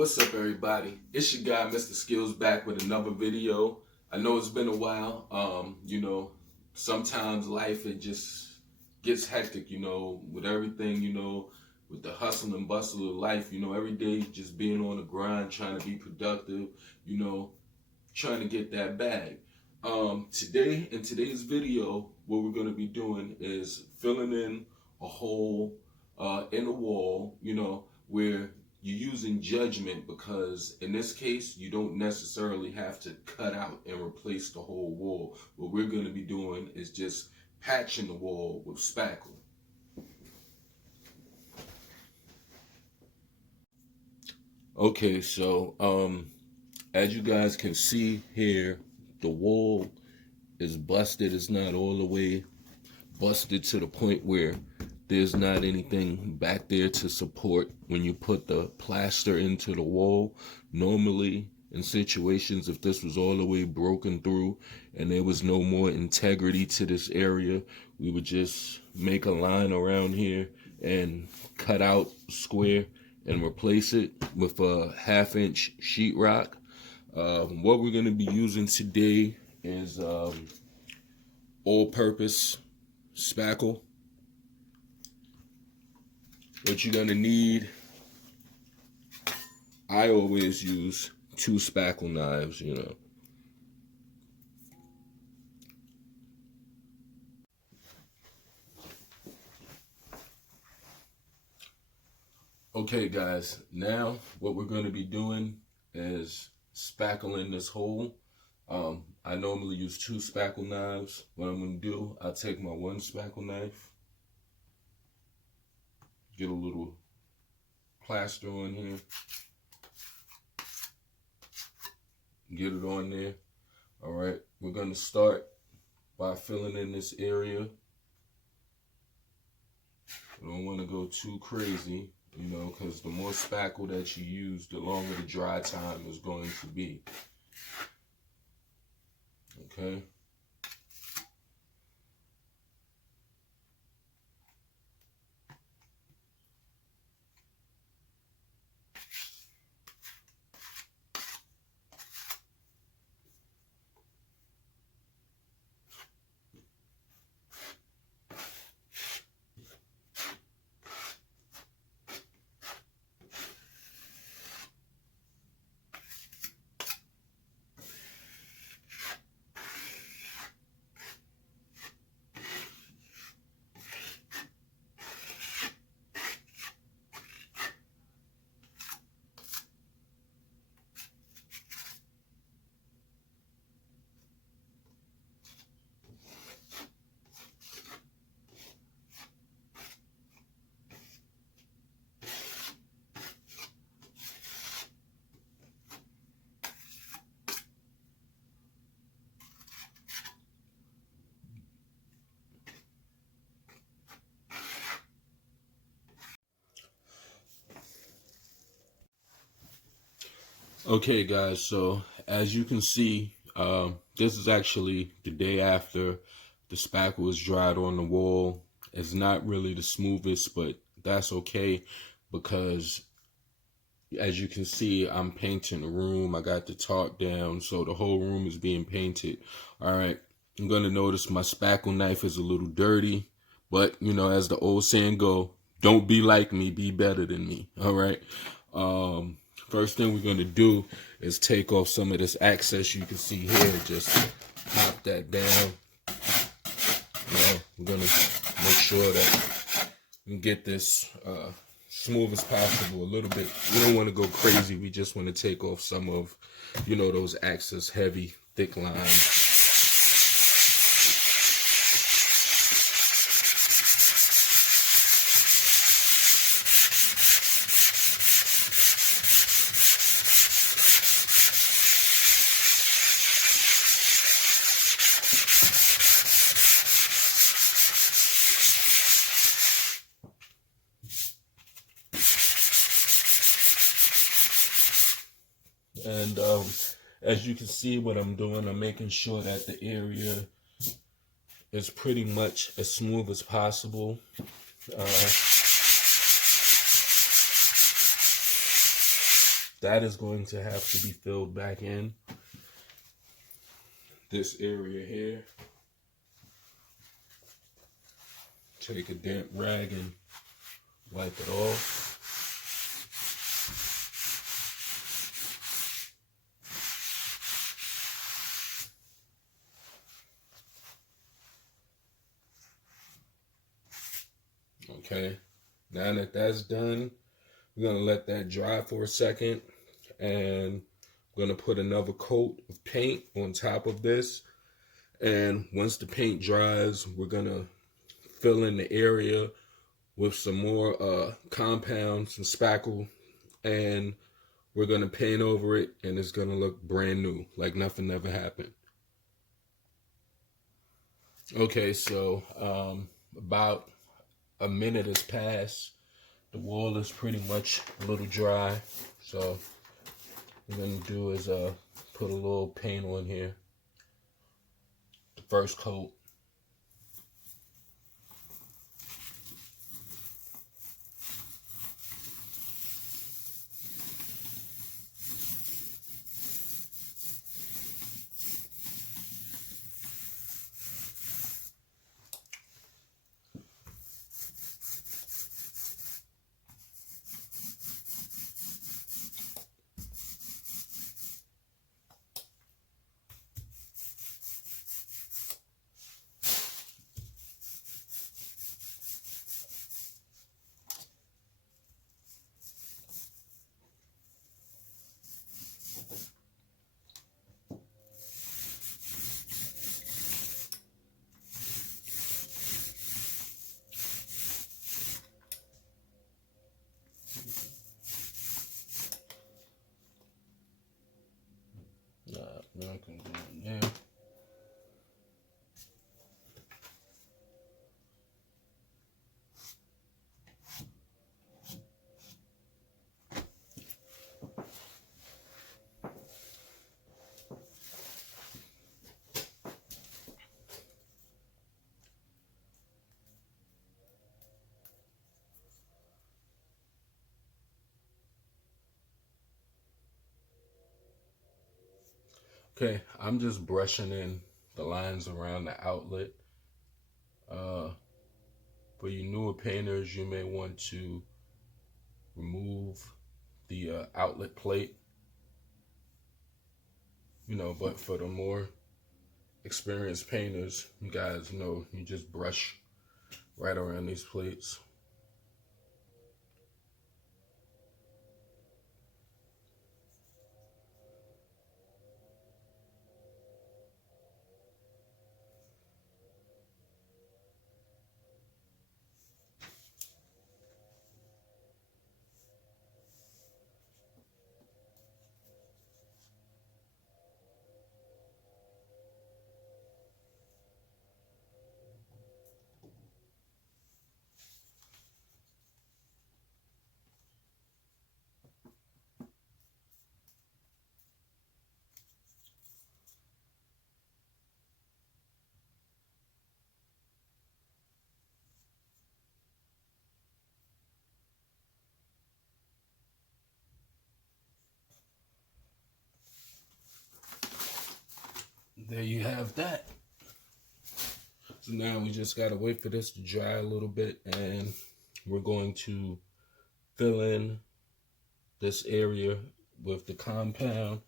What's up, everybody? It's your guy, Mr. Skills, back with another video. I know it's been a while. Sometimes life, it just gets hectic, with everything, with the hustle and bustle of life, every day just being on the grind, trying to be productive, trying to get that bag. Today, in today's video, what we're going to be doing is filling in a hole in a wall, where you're using judgment, because in this case, you don't necessarily have to cut out and replace the whole wall. What we're going to be doing is just patching the wall with spackle. Okay, so as you guys can see here, the wall is busted. It's not all the way busted to the point where there's not anything back there to support when you put the plaster into the wall. Normally, in situations, if this was all the way broken through and there was no more integrity to this area, we would just make a line around here and cut out square and replace it with a 1/2-inch sheetrock. What we're going to be using today is all-purpose spackle. What you're gonna need, I always use 2 spackle knives, Okay guys, now what we're gonna be doing is spackling this hole. I normally use 2 spackle knives. What I'm gonna do, I'll take my 1 spackle knife, get a little plaster on here, get it on there. All right, we're gonna start by filling in this area. You don't want to go too crazy, because the more spackle that you use, the longer the dry time is going to be. Okay. Okay guys, so as you can see, this is actually the day after the spackle was dried on the wall. It's not really the smoothest, but that's okay, because as you can see, I'm painting the room. I got the tarp down, so the whole room is being painted. All right, I'm gonna notice my spackle knife is a little dirty, but as the old saying go, don't be like me, be better than me. All right. First thing we're gonna do is take off some of this excess. You can see here, just pop that down. We're gonna make sure that we can get this smooth as possible. A little bit, we don't want to go crazy. We just want to take off some of, those excess heavy, thick lines. And as you can see, what I'm doing, I'm making sure that the area is pretty much as smooth as possible. that is going to have to be filled back in. This area here, take a damp rag and wipe it off. Okay, now that that's done, we're gonna let that dry for a second, and we're gonna put another coat of paint on top of this. And once the paint dries, we're gonna fill in the area with some more compound, some spackle, and we're gonna paint over it, and it's gonna look brand new, like nothing ever happened. Okay, so about a minute has passed. The wall is pretty much a little dry, so what we're gonna do is put a little paint on here. The first coat. Yeah. Okay, I'm just brushing in the lines around the outlet. For you newer painters, you may want to remove the outlet plate, but for the more experienced painters, you guys know you just brush right around these plates. There you have that. So now we just gotta wait for this to dry a little bit, and we're going to fill in this area with the compound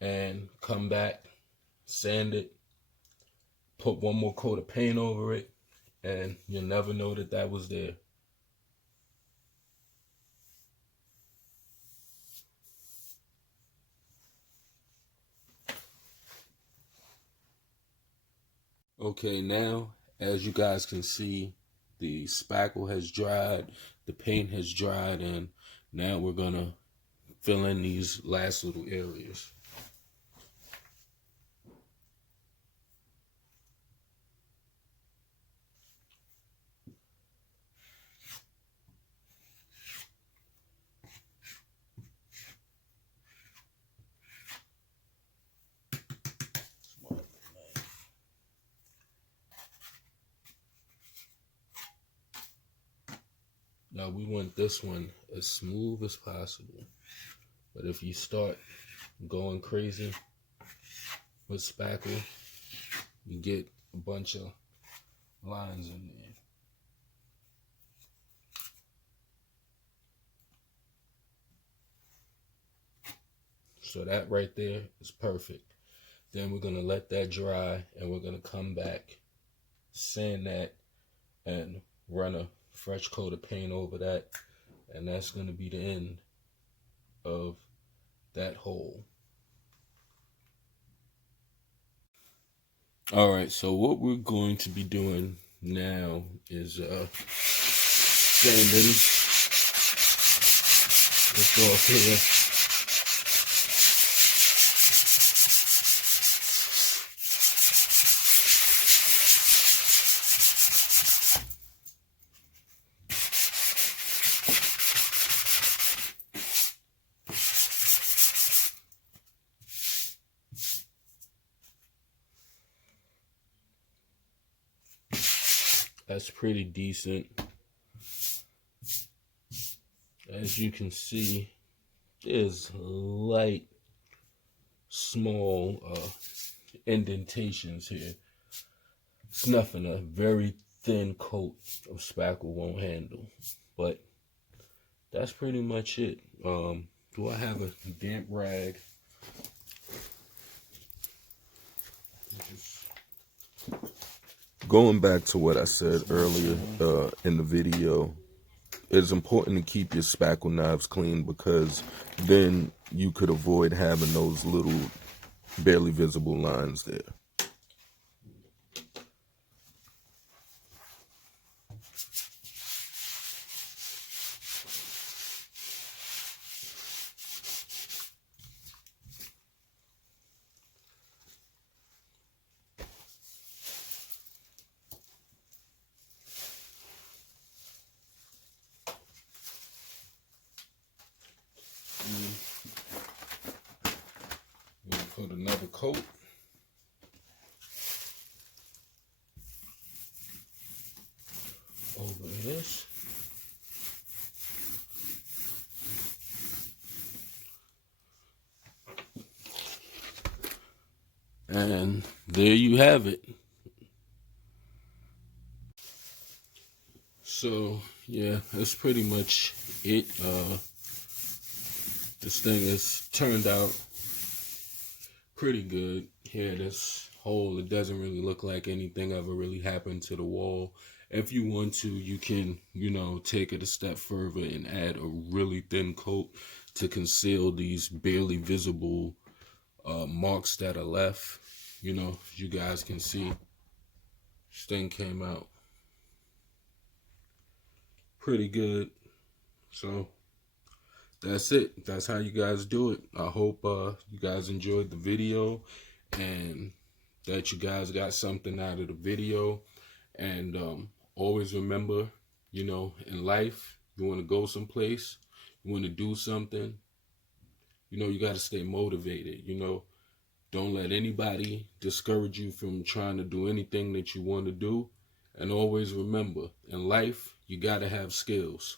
and come back, sand it, put one more coat of paint over it, and you'll never know that that was there. Okay, now as you guys can see, the spackle has dried, the paint has dried, and now we're gonna fill in these last little areas. Now we want this one as smooth as possible. But if you start going crazy with spackle, you get a bunch of lines in there. So that right there is perfect. Then we're going to let that dry, and we're going to come back, sand that, and run a fresh coat of paint over that. And that's going to be the end of that hole. All right, so what we're going to be doing now is sanding this off here. That's pretty decent. As you can see, there's light, small indentations here. It's nothing a very thin coat of spackle won't handle. But that's pretty much it. Do I have a damp rag? Going back to what I said earlier in the video, it's important to keep your spackle knives clean, because then you could avoid having those little barely visible lines there. We'll put another coat. Over this. And there you have it. So yeah, that's pretty much it. This thing has turned out pretty good. Here, this hole, it doesn't really look like anything ever really happened to the wall. If you want to, you can, take it a step further and add a really thin coat to conceal these barely visible marks that are left. You guys can see, this thing came out pretty good. So that's it. That's how you guys do it. I hope you guys enjoyed the video and that you guys got something out of the video. And always remember, in life, you want to go someplace, you want to do something, you got to stay motivated. Don't let anybody discourage you from trying to do anything that you want to do. And always remember, in life, you got to have skills.